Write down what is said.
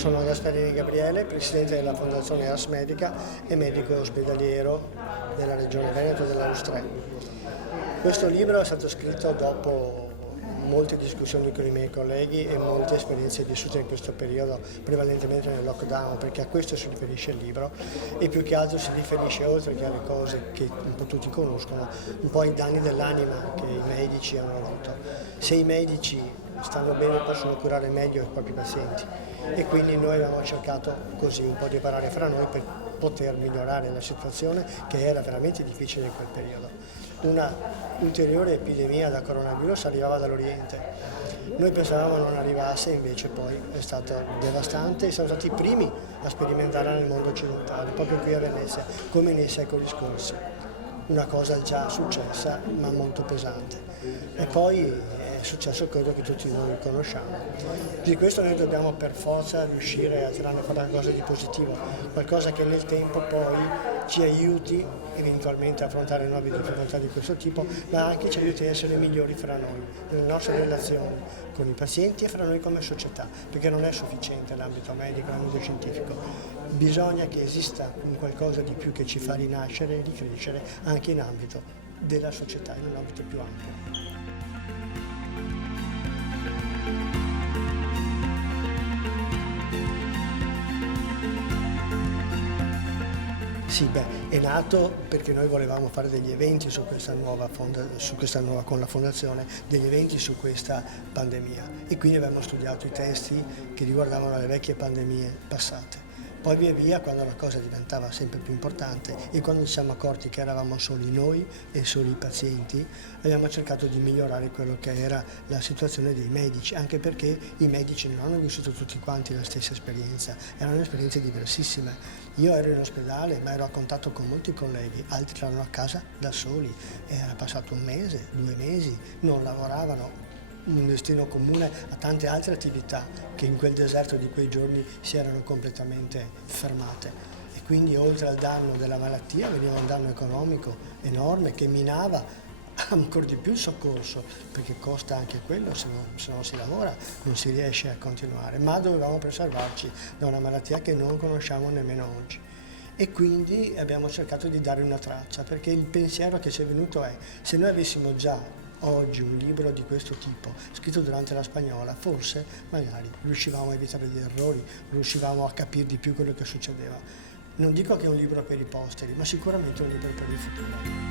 Sono Gasparini Gabriele, presidente della Fondazione Ars Medica e medico ospedaliero della Regione Veneto e dell'Austria. Questo libro è stato scritto dopo molte discussioni con i miei colleghi e molte esperienze vissute in questo periodo, prevalentemente nel lockdown, perché a questo si riferisce il libro e più che altro si riferisce, oltre che alle cose che un po' tutti conoscono, un po' ai danni dell'anima che i medici hanno avuto. Se i medici stanno bene possono curare meglio i propri pazienti e quindi noi abbiamo cercato così un po' di parlare fra noi per poter migliorare la situazione che era veramente difficile in quel periodo. Una ulteriore epidemia da coronavirus arrivava dall'Oriente. Noi pensavamo non arrivasse, invece poi è stato devastante e siamo stati i primi a sperimentarla nel mondo occidentale, proprio qui a Venezia, come nei secoli scorsi. Una cosa già successa, ma molto pesante. E poi è successo quello che tutti noi conosciamo. Di questo noi dobbiamo per forza riuscire a tirare fuori qualcosa di positivo, qualcosa che nel tempo poi ci aiuti eventualmente a affrontare nuove difficoltà di questo tipo, ma anche ci aiuti a essere migliori fra noi, nelle nostre relazioni con i pazienti e fra noi come società, perché non è sufficiente l'ambito medico, l'ambito scientifico, bisogna che esista un qualcosa di più che ci fa rinascere e ricrescere anche in ambito della società, in un ambito più ampio. Sì, è nato perché noi volevamo fare degli eventi con la fondazione, degli eventi su questa pandemia e quindi abbiamo studiato i testi che riguardavano le vecchie pandemie passate. Poi via via, quando la cosa diventava sempre più importante e quando ci siamo accorti che eravamo soli noi e soli i pazienti, abbiamo cercato di migliorare quello che era la situazione dei medici, anche perché i medici non hanno vissuto tutti quanti la stessa esperienza, erano esperienze diversissime. Io ero in ospedale, ma ero a contatto con molti colleghi, altri erano a casa da soli, era passato un mese, 2 mesi, non lavoravano, un destino comune a tante altre attività che in quel deserto di quei giorni si erano completamente fermate e quindi oltre al danno della malattia veniva un danno economico enorme che minava ancora di più il soccorso, perché costa anche quello, se non si lavora non si riesce a continuare, ma dovevamo preservarci da una malattia che non conosciamo nemmeno oggi. E quindi abbiamo cercato di dare una traccia, perché il pensiero che ci è venuto è: se noi avessimo già oggi un libro di questo tipo, scritto durante la spagnola, forse magari riuscivamo a evitare gli errori, riuscivamo a capire di più quello che succedeva. Non dico che è un libro per i posteri, ma sicuramente un libro per il futuro.